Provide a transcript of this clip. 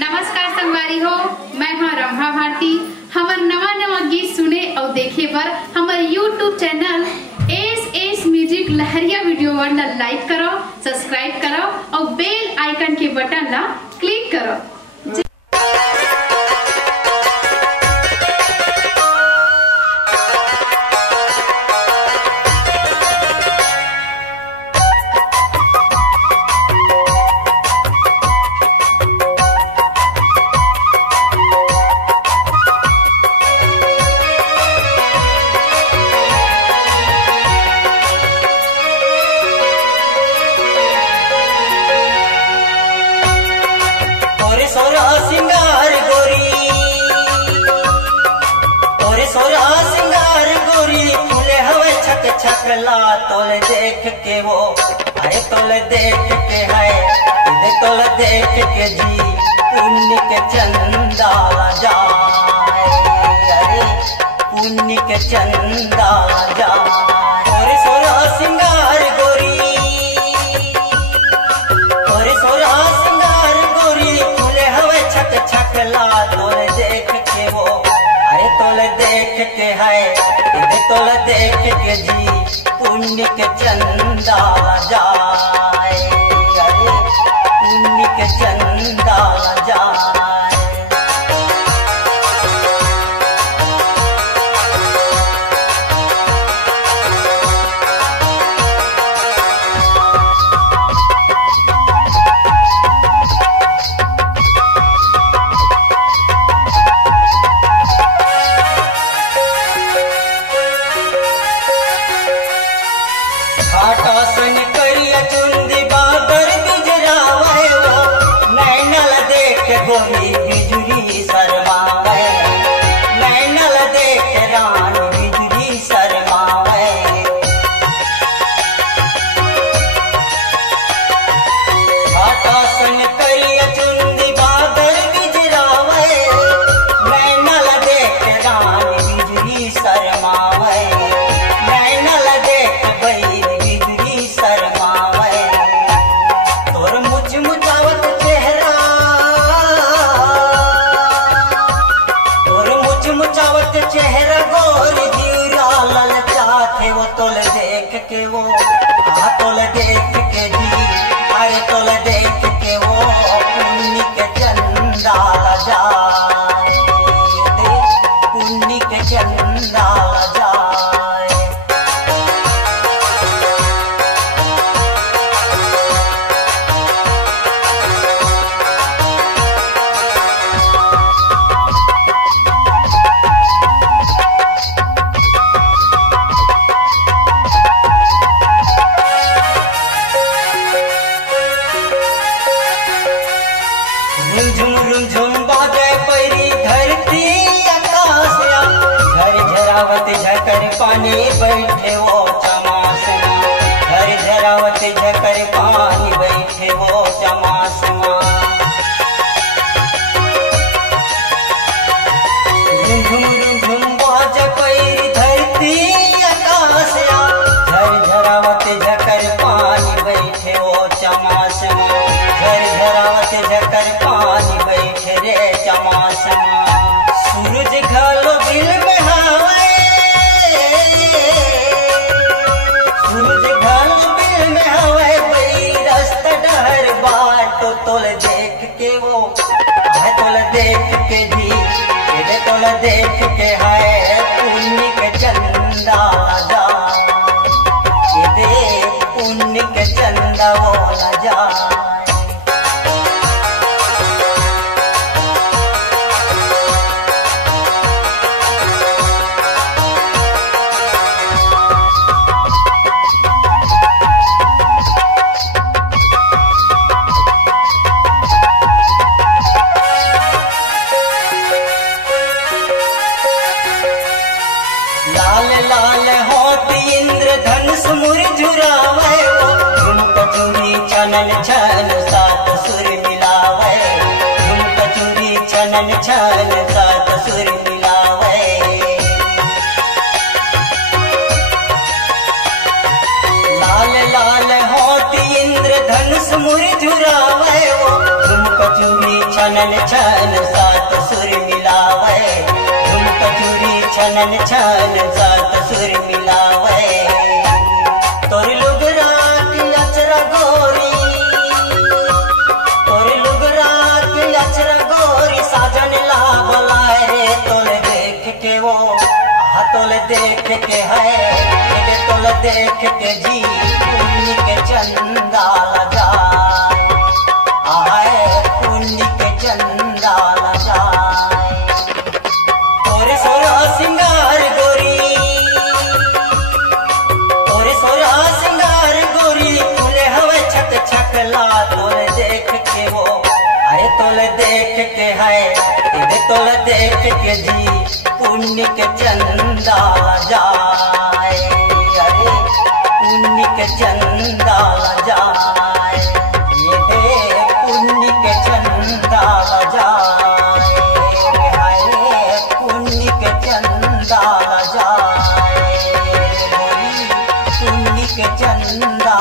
नमस्कार संगवारी हो, मैं हाँ रंभा भारती। हमार नवा नवा गीत सुने और देखे बर हमारे YouTube चैनल एस म्यूजिक लहरिया वीडियो वर ला लाइक करो, सब्सक्राइब करो और बेल आइकन के बटन ला क्लिक करो। छकला तोले देख के वो आए, तोले देख के है इधे, तोले देख के जी पुण्य के चंदा जाए, अरे पुण्य के चंदा जाए। और सोरा सिंगार गोरी, और सोरा सिंगार गोरी फूले हवे छक छकला तोले देख के वो आए, तोले देख के है तोले देख के जी पुण्य के चंदा जाए, अरे पुण्य के चंदा जाए। घाटासन करिया चुंदी बादर बिजरावे वो, नैनल देख गोरी बिजुरी शर्मावे, नैनल देख रानी बिजुरी शर्मावे। घाटासन करिया चुंदी बादर बिजरावे, नैनल देख रानी बिजुरी शर्मावे, नैनल देख बई चेहरा गोरी जीरा ललचाते वो, तोले देख के वो आ, तोले देख के जी अरे तोले देख के वो पुण्य के चंदा जाए, पुण्य के चंदा जाए। झुम झुम बाजे पैरी धरती आकाशया, घर झरावत झकर पानी बैठे वो चमासमा, घर झरावत झकर पानी बैठे वो चमासमा। झुम बाजे पैरी धरती आकाशया, घर झरावत झकर पानी बैठे वो चमासमा, घर झरावत झकर पानी बैठे रे चमासमा। सूरज घालो दिल में हवे, सूरज घालो दिल में हवे, बई रास्ता डहर बाटो तोले देख के वो है, तोले देख के जी ये तोले देख के है पुण्य के चंदा जाए, ये दे पुण्य के चंदा वो न जाए। लाल लाल होत इंद्र धनुष मुरझुरावे वो, झुमक चूड़ी छनन छन सात सुर मिलावे, झुमक चूड़ी छनन छन सात सुर मिलावे। लाल लाल होत इंद्र धनुष मुरझुरावे वो, झुमक चूड़ी छनन छन सात सुर मिलावे, झुमक चूड़ी छनन छन सात सुर मिलावे। तोर लुगरा की अचरा गोरी, तोर लुगरा की अचरा गोरी साजन ला बुलाए रे। तोले देख के वो तोले देख के है, तोले देख के जी पुण्य के चंदा लगाए, आए पुण्य के चंदा लगाए। तोरे सोरा सिंगार गोरी, तोरे सोरा सिंगार गोरी फूले हवे छक छकला। तोले देख के वो अरे तोले देख के है, तोले देख के जी पुण्य के चंदा जाए, अरे पुण्य के चंदा जाए, ये दे पुण्य के चंदा जाए, हाय पुण्य के चंदा जाए, पुण्य के चंदा